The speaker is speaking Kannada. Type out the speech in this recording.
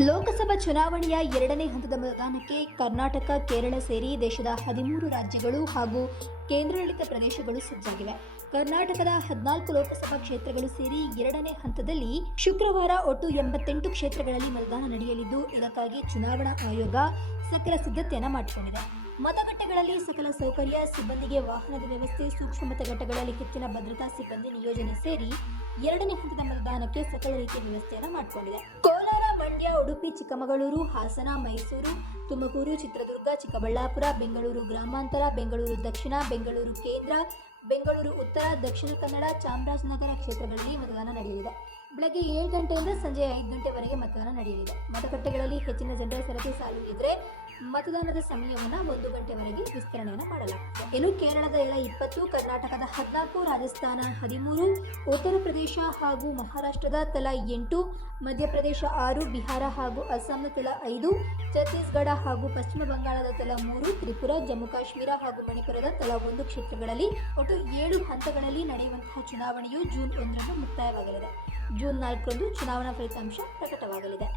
ಲೋಕಸಭಾ ಚುನಾವಣೆಯ ಎರಡನೇ ಹಂತದ ಮತದಾನಕ್ಕೆ ಕರ್ನಾಟಕ, ಕೇರಳ ಸೇರಿ ದೇಶದ 13 ರಾಜ್ಯಗಳು ಹಾಗೂ ಕೇಂದ್ರಾಡಳಿತ ಪ್ರದೇಶಗಳು ಸಜ್ಜಾಗಿವೆ. ಕರ್ನಾಟಕದ 14 ಲೋಕಸಭಾ ಕ್ಷೇತ್ರಗಳು ಸೇರಿ ಎರಡನೇ ಹಂತದಲ್ಲಿ ಶುಕ್ರವಾರ ಒಟ್ಟು 88 ಕ್ಷೇತ್ರಗಳಲ್ಲಿ ಮತದಾನ ನಡೆಯಲಿದ್ದು, ಇದಕ್ಕಾಗಿ ಚುನಾವಣಾ ಆಯೋಗ ಸಕಲ ಸಿದ್ಧತೆಯನ್ನು ಮಾಡಿಕೊಂಡಿದೆ. ಮತಗಟ್ಟೆಗಳಲ್ಲಿ ಸಕಲ ಸೌಕರ್ಯ, ಸಿಬ್ಬಂದಿಗೆ ವಾಹನದ ವ್ಯವಸ್ಥೆ, ಸೂಕ್ಷ್ಮ ಮತಗಟ್ಟೆಗಳಲ್ಲಿ ಹೆಚ್ಚಿನ ಭದ್ರತಾ ಸಿಬ್ಬಂದಿ ನಿಯೋಜನೆ ಸೇರಿ ಎರಡನೇ ಹಂತದ ಮತದಾನಕ್ಕೆ ಸಕಲ ರೀತಿಯ ವ್ಯವಸ್ಥೆಯನ್ನು ಮಾಡಿಕೊಂಡಿದೆ. ಕೋಲಾರ, ಮಂಡ್ಯ, ಉಡುಪಿ, ಚಿಕ್ಕಮಗಳೂರು, ಹಾಸನ, ಮೈಸೂರು, ತುಮಕೂರು, ಚಿತ್ರದುರ್ಗ, ಚಿಕ್ಕಬಳ್ಳಾಪುರ, ಬೆಂಗಳೂರು ಗ್ರಾಮಾಂತರ, ಬೆಂಗಳೂರು ದಕ್ಷಿಣ, ಬೆಂಗಳೂರು ಕೇಂದ್ರ, ಬೆಂಗಳೂರು ಉತ್ತರ, ದಕ್ಷಿಣ ಕನ್ನಡ, ಚಾಮರಾಜನಗರ ಕ್ಷೇತ್ರಗಳಲ್ಲಿ ಮತದಾನ ನಡೆಯಲಿದೆ. ಬೆಳಗ್ಗೆ 7 ಗಂಟೆಯಿಂದ ಸಂಜೆ 5 ಗಂಟೆವರೆಗೆ ಮತದಾನ ನಡೆಯಲಿದೆ. ಮತಗಟ್ಟೆಗಳಲ್ಲಿ ಹೆಚ್ಚಿನ ಜನರ ಸರತಿ ಸಾಲು ಇದ್ದರೆ ಮತದಾನದ ಸಮಯವನ್ನು 1 ಗಂಟೆವರೆಗೆ ವಿಸ್ತರಣೆಯನ್ನು ಮಾಡಲಾಗಿದೆ. ಇನ್ನು ಕೇರಳದ 20, ಕರ್ನಾಟಕದ 14, ರಾಜಸ್ಥಾನ 13, ಉತ್ತರ ಪ್ರದೇಶ ಹಾಗೂ ಮಹಾರಾಷ್ಟ್ರದ ತಲಾ 8, ಮಧ್ಯಪ್ರದೇಶ 6, ಬಿಹಾರ ಹಾಗೂ ಅಸ್ಸಾಂನ ತಲಾ 5, ಛತ್ತೀಸ್ಗಢ ಹಾಗೂ ಪಶ್ಚಿಮ ಬಂಗಾಳದ ತಲಾ 3, ತ್ರಿಪುರಾ, ಜಮ್ಮು ಕಾಶ್ಮೀರ ಹಾಗೂ ಮಣಿಪುರದ ತಲಾ 1 ಕ್ಷೇತ್ರಗಳಲ್ಲಿ ಒಟ್ಟು 7 ಹಂತಗಳಲ್ಲಿ ನಡೆಯುವಂತಹ ಚುನಾವಣೆಯು ಜೂನ್ 1ರಂದು ಮುಕ್ತಾಯವಾಗಲಿದೆ. ಜೂನ್ 4ರಂದು ಚುನಾವಣಾ ಫಲಿತಾಂಶ ಪ್ರಕಟವಾಗಲಿದೆ.